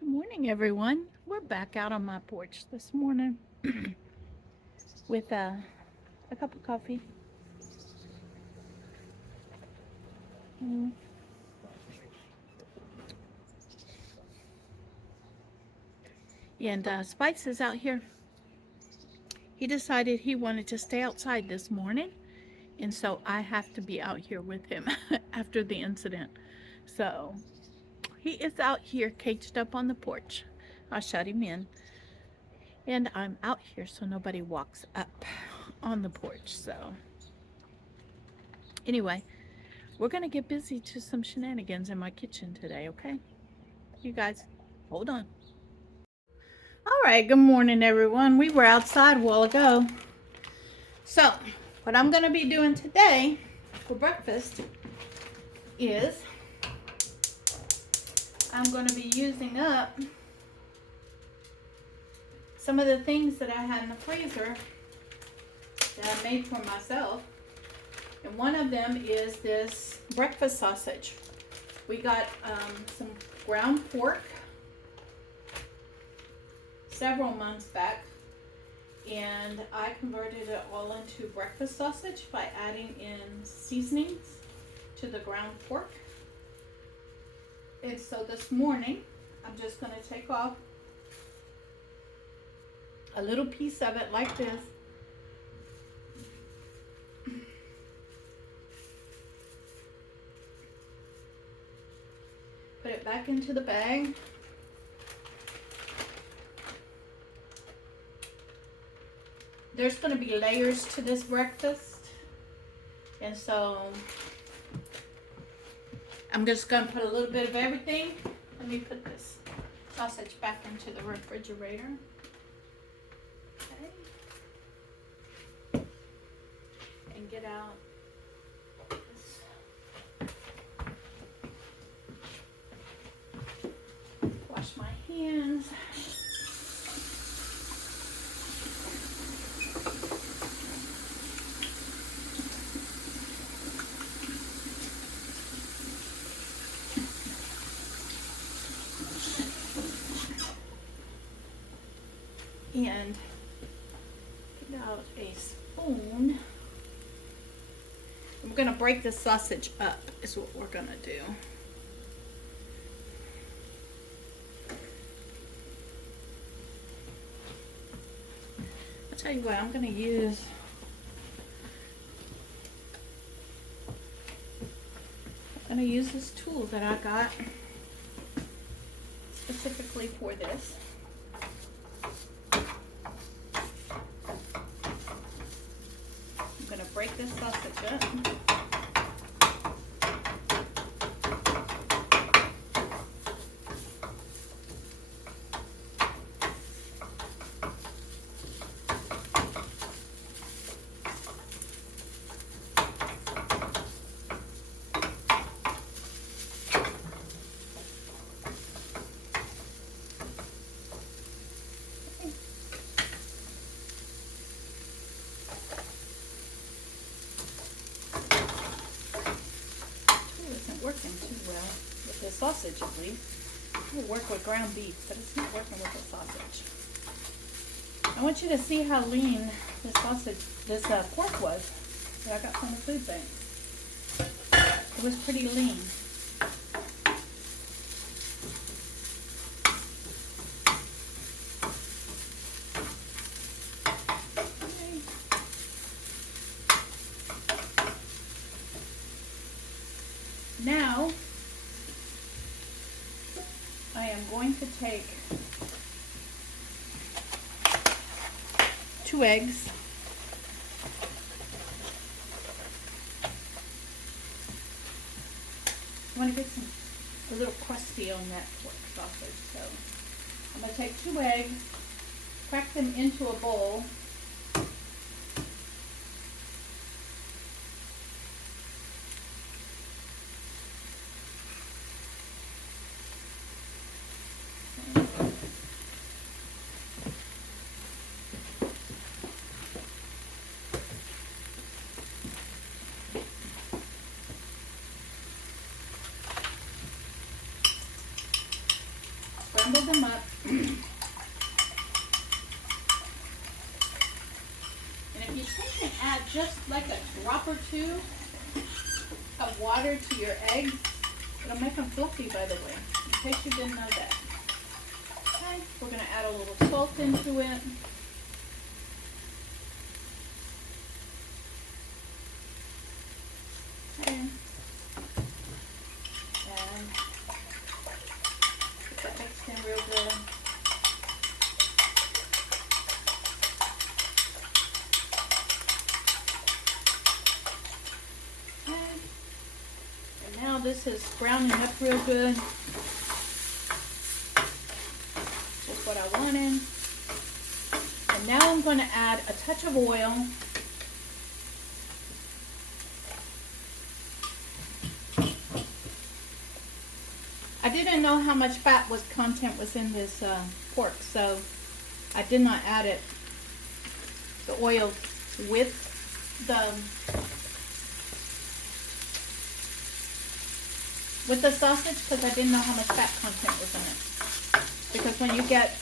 Good morning, everyone. We're back out on my porch this morning with a cup of coffee. Mm. And Spice is out here. He decided he wanted to stay outside this morning, and so I have to be out here with him after the incident. So he is out here caged up on the porch. I shut him in, and I'm out here so nobody walks up on the porch. So, anyway, we're going to get busy to some shenanigans in my kitchen today, okay? You guys, hold on. All right, good morning, everyone. We were outside a while ago. So, what I'm going to be doing today for breakfast is I'm going to be using up some of the things that I had in the freezer that I made for myself. And one of them is this breakfast sausage. We got some ground pork several months back, and I converted it all into breakfast sausage by adding in seasonings to the ground pork. And so this morning I'm just going to take off a little piece of it like this, put it back into the bag. There's going to be layers to this breakfast, and so I'm just going to put a little bit of everything. Let me put this sausage back into the refrigerator. Okay. And get out this. Wash my hands. And get out a spoon. We're going to break the sausage up is what we're going to do. I'll tell you what, I'm going to use this tool that I got specifically for this. I'm going to break this sausage up. Working too well with the sausage, at least. It will work with ground beef, but it's not working with the sausage. I want you to see how lean this pork was that I got from the food bank. It was pretty lean. Now, I am going to take 2 eggs. I want to get a little crusty on that pork sausage, so I'm going to take 2 eggs, crack them into a bowl. scramble them up. And if you think and add just like a drop or two of water to your eggs, it'll make them fluffy, by the way, in case you didn't know that. Okay, we're going to add a little salt into it. Okay. And get that mixed in real good. Now this is browning up real good. Just what I wanted. And now I'm going to add a touch of oil. I didn't know how much fat content was in this pork, so I did not add the oil with the sausage, because I didn't know how much fat content was in it. Because when you get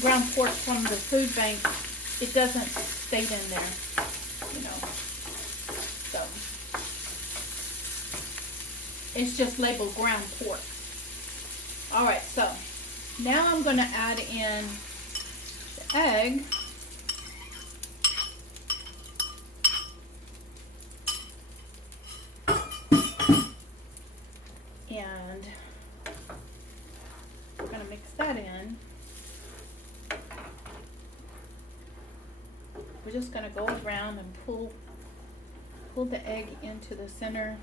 ground pork from the food bank, it doesn't stay in there, you know. So it's just labeled ground pork. All right, so now I'm going to add in the egg. And we're going to mix that in. We're just going to go around and pull the egg into the center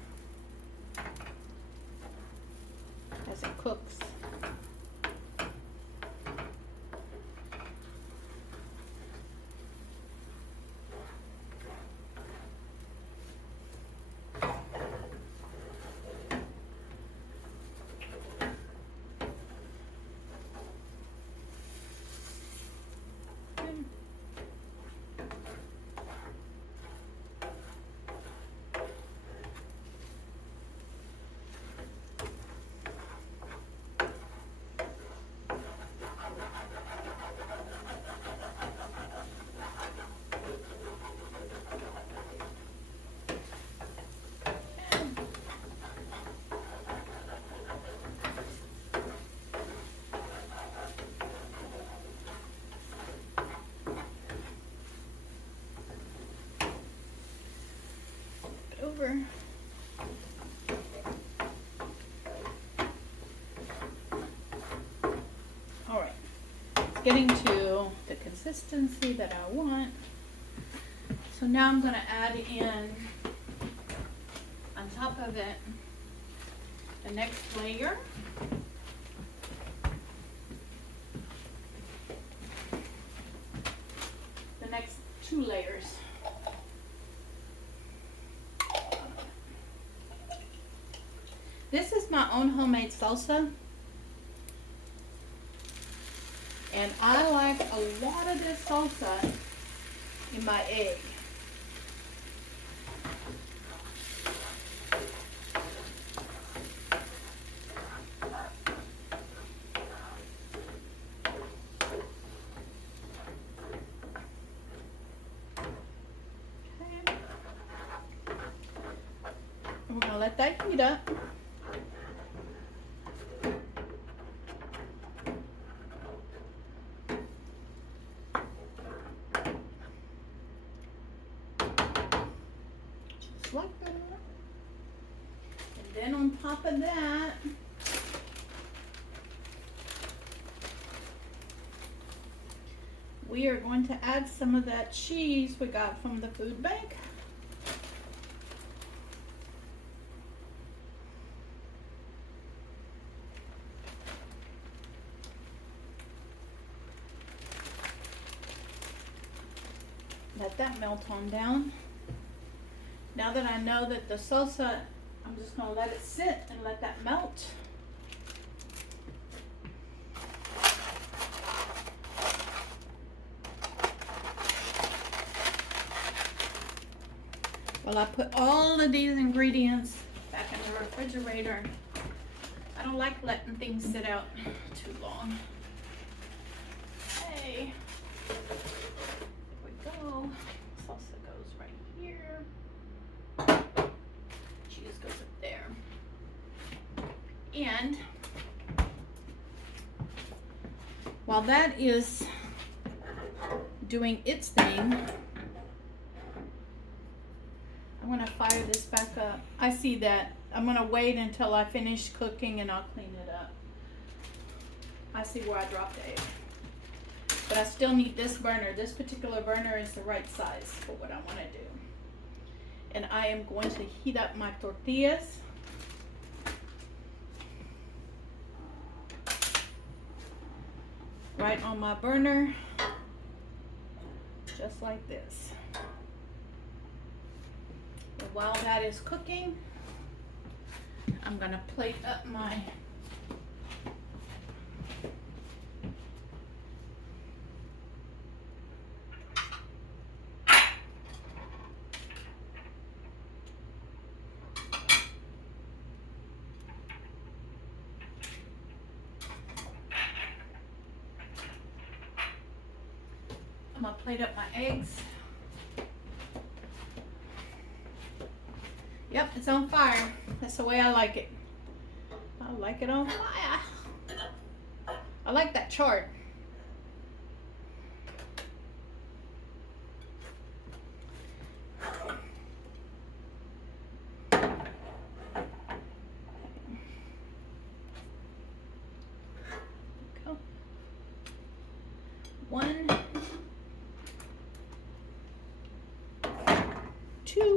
as it cooks. Over. All right, it's getting to the consistency that I want. So now I'm going to add in, on top of it, the next layer. The next 2 layers. This is my own homemade salsa, and I like a lot of this salsa in my egg. Okay. We're going to let that heat up. Like that. And then on top of that, we are going to add some of that cheese we got from the food bank. Let that melt on down. Now that I know that the salsa, I'm just going to let it sit and let that melt. Well, I put all of these ingredients back in the refrigerator. I don't like letting things sit out too long. Okay, here we go. Salsa goes right here. Cheese goes up there. And while that is doing its thing, I'm gonna fire this back up. I see that. I'm gonna wait until I finish cooking and I'll clean it up. I see where I dropped the egg. But I still need this burner. This particular burner is the right size for what I wanna do. And I am going to heat up my tortillas. Right on my burner, just like this. And while that is cooking, I'm gonna plate up my eggs. Yep, it's on fire. That's the way I like it. I like it on fire. I like that chart. Go. 1, 2.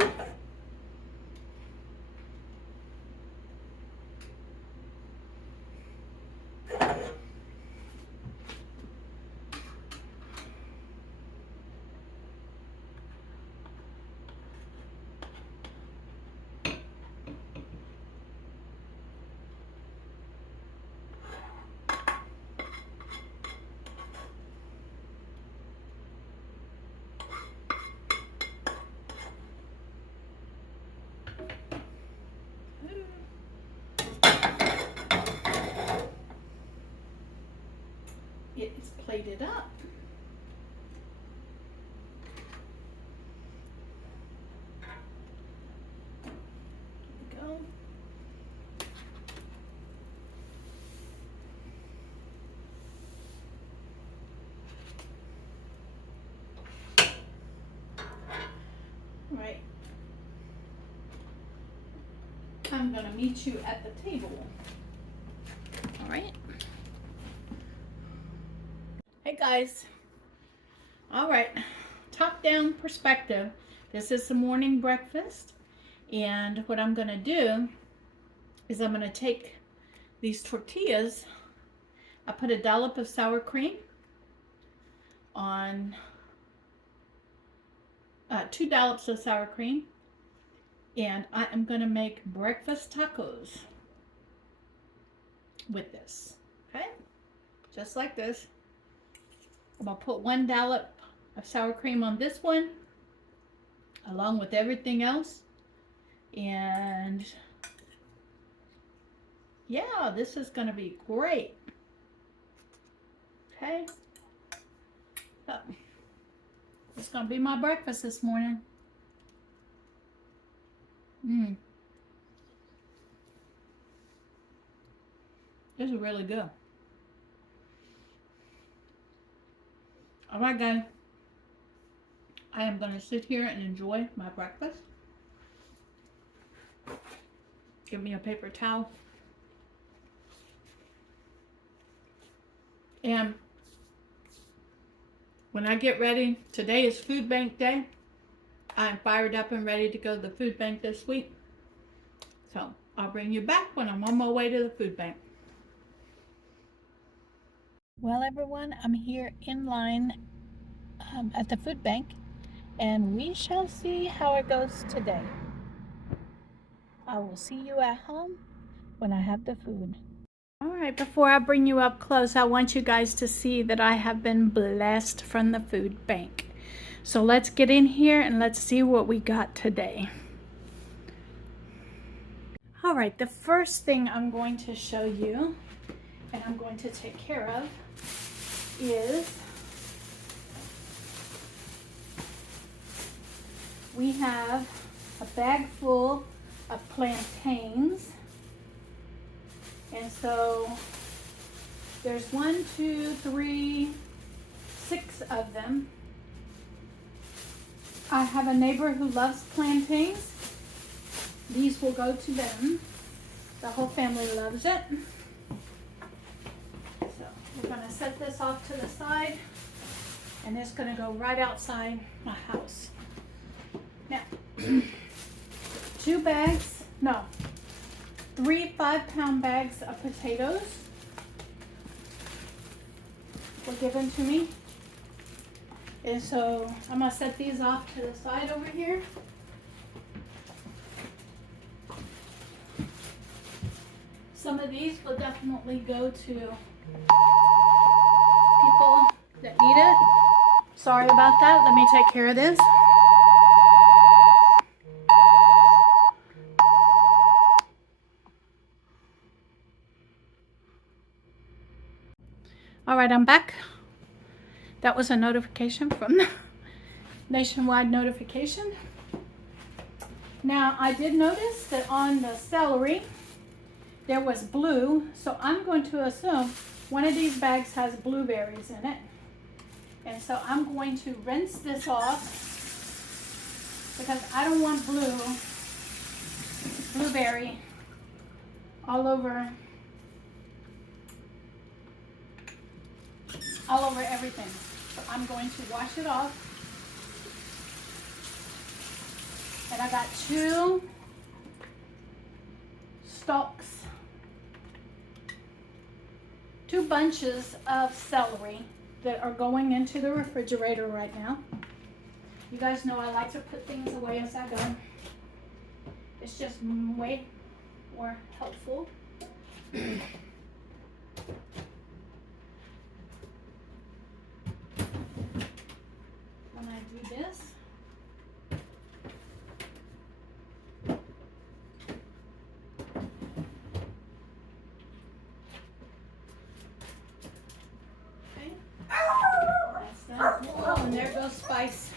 It is plated up. There we go. Right. I'm gonna meet you at the table. All right. Hey guys. All right. Top down perspective. This is the morning breakfast. And what I'm gonna do is I'm gonna take these tortillas. I put a dollop of sour cream on 2 dollops of sour cream, and I am going to make breakfast tacos with this. Okay, just like this. I'm going to put 1 dollop of sour cream on this one along with everything else, and yeah, this is going to be great. Okay, so it's going to be my breakfast this morning. This is really good. All right, guys. I am going to sit here and enjoy my breakfast. Give me a paper towel. And when I get ready, today is food bank day. I'm fired up and ready to go to the food bank this week. So I'll bring you back when I'm on my way to the food bank. Well, everyone, I'm here in line at the food bank, and we shall see how it goes today. I will see you at home when I have the food. All right, before I bring you up close, I want you guys to see that I have been blessed from the food bank. So let's get in here and let's see what we got today. All right, the first thing I'm going to show you and I'm going to take care of is we have a bag full of plantains. And so there's 1, 2, 3, 6 of them. I have a neighbor who loves plantains. These will go to them. The whole family loves it. So we're going to set this off to the side, and it's going to go right outside my house. Now, 3 5-pound bags of potatoes were given to me. And so I'm going to set these off to the side over here. Some of these will definitely go to people that need it. Sorry about that. Let me take care of this. All right, I'm back. That was a notification from the nationwide notification. Now, I did notice that on the celery, there was blue, so I'm going to assume one of these bags has blueberries in it. And so I'm going to rinse this off because I don't want blueberry all over everything. So I'm going to wash it off. And I got 2 stalks, 2 bunches of celery that are going into the refrigerator right now. You guys know I like to put things away as I go. It's just way more helpful. When I do this, okay, that's done. Oh, and there goes Spice.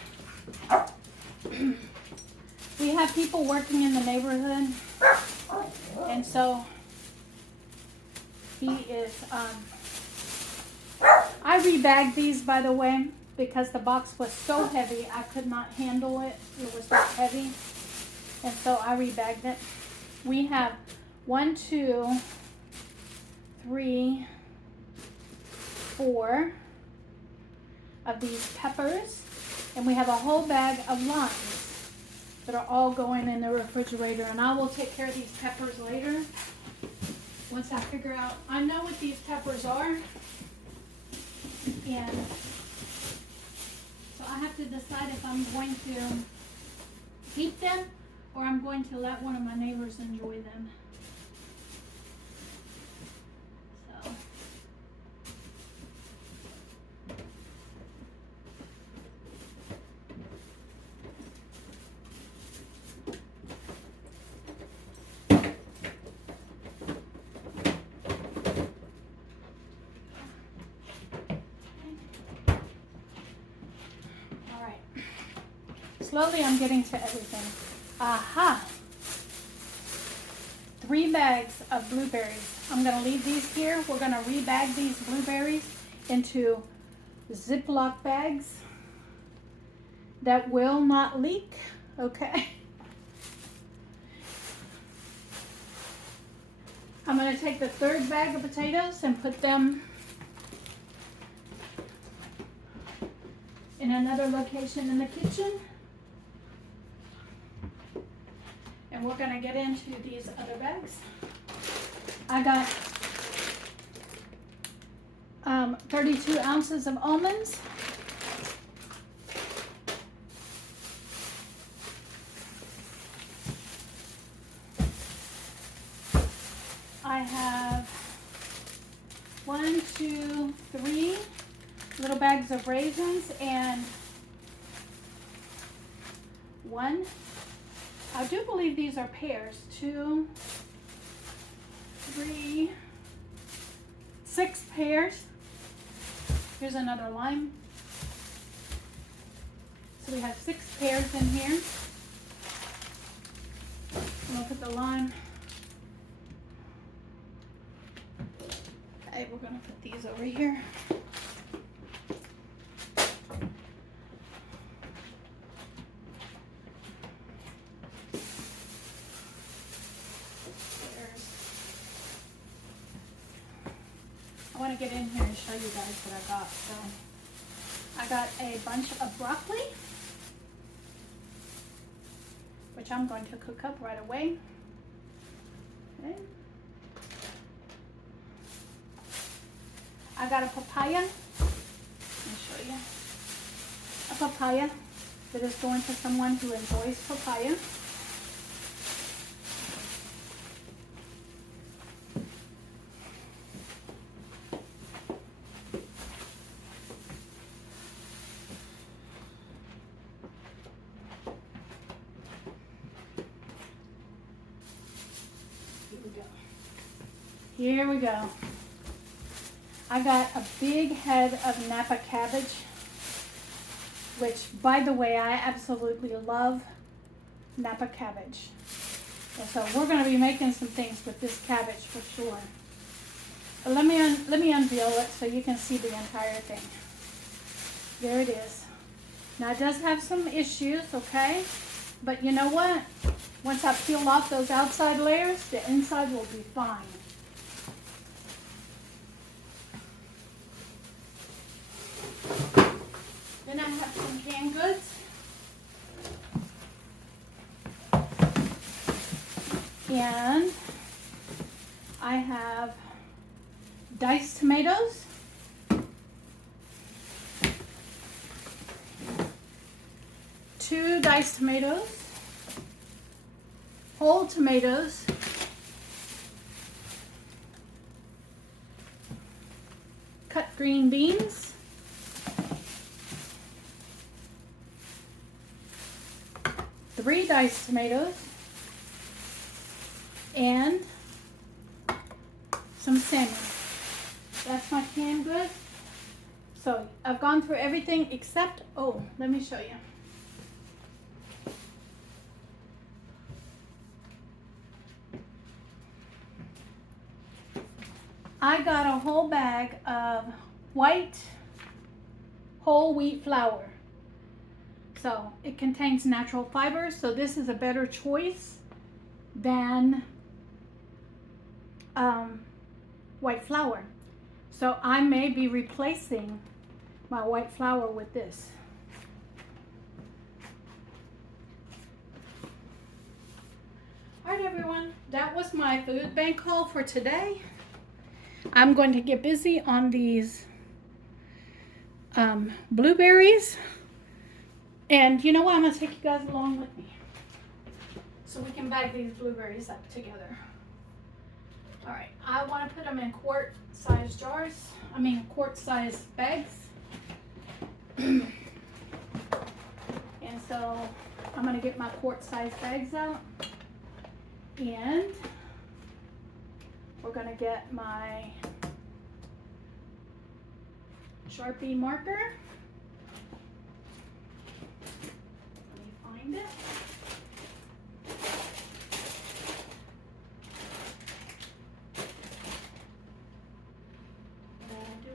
We have people working in the neighborhood, and so he is, I rebagged these, by the way, because the box was so heavy I could not handle it. It was that heavy, and so I rebagged it. We have 1, 2, 3, 4 of these peppers, and we have a whole bag of limes that are all going in the refrigerator, and I will take care of these peppers later once I figure out. I know what these peppers are, and so I have to decide if I'm going to keep them or I'm going to let one of my neighbors enjoy them. So slowly I'm getting to everything. Aha! 3 bags of blueberries. I'm going to leave these here. We're going to rebag these blueberries into Ziploc bags that will not leak. Okay. I'm going to take the 3rd bag of potatoes and put them in another location in the kitchen. And we're going to get into these other bags. I got 32 ounces of almonds. I have 1, 2, 3 little bags of raisins and 1. I do believe these are pears. 2, 3, 6 pairs. Here's another lime. So we have 6 pairs in here. Look at the lime. Okay, we're gonna put these over here. I want to get in here and show you guys what I got. So I got a bunch of broccoli, which I'm going to cook up right away. Okay. I got a papaya. Let me show you. A papaya that is going to someone who enjoys papaya. Here we go. I got a big head of Napa cabbage, which, by the way, I absolutely love Napa cabbage. And so we're going to be making some things with this cabbage for sure. But let me unveil it so you can see the entire thing. There it is. Now it does have some issues, okay? But you know what? Once I peel off those outside layers, the inside will be fine. Then I have some canned goods. And I have diced tomatoes. Two diced tomatoes. Whole tomatoes. Cut green beans. 3 diced tomatoes and some salmon. That's my canned goods. So I've gone through everything except, oh, let me show you. I got a whole bag of white whole wheat flour. So it contains natural fibers, so this is a better choice than white flour. So I may be replacing my white flour with this. All right, everyone, that was my food bank haul for today. I'm going to get busy on these blueberries. And you know what? I'm going to take you guys along with me so we can bag these blueberries up together. All right, I want to put them in quart-sized jars. Quart-sized bags. And so I'm going to get my quart-sized bags out. And we're going to get my Sharpie marker. It.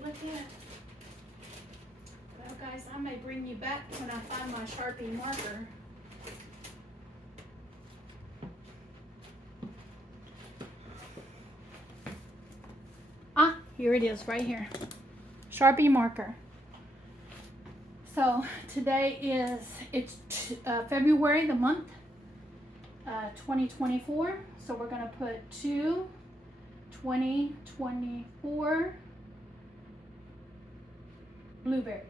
Look at it. Well, guys, I may bring you back when I find my Sharpie marker. Ah, here it is, right here. Sharpie marker. So today it's February, the month, 2024. So we're going to put 2024 blueberries.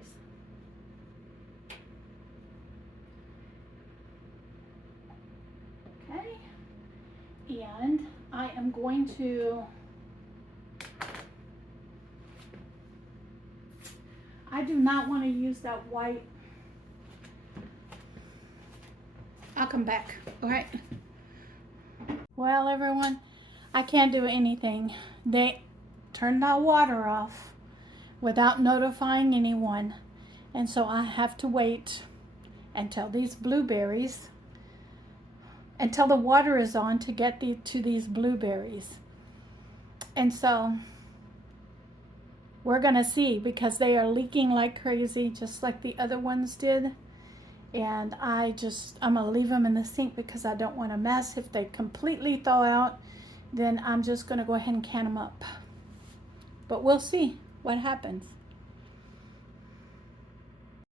Okay. And I am going to, I do not want to use that white. I'll come back. All right. Well, everyone, I can't do anything. They turned that water off without notifying anyone. And so I have to wait until these blueberries, until the water is on to get to these blueberries. And so we're gonna see, because they are leaking like crazy, just like the other ones did. And I'm gonna leave them in the sink because I don't want to mess. If they completely thaw out, then I'm just gonna go ahead and can them up. But we'll see what happens.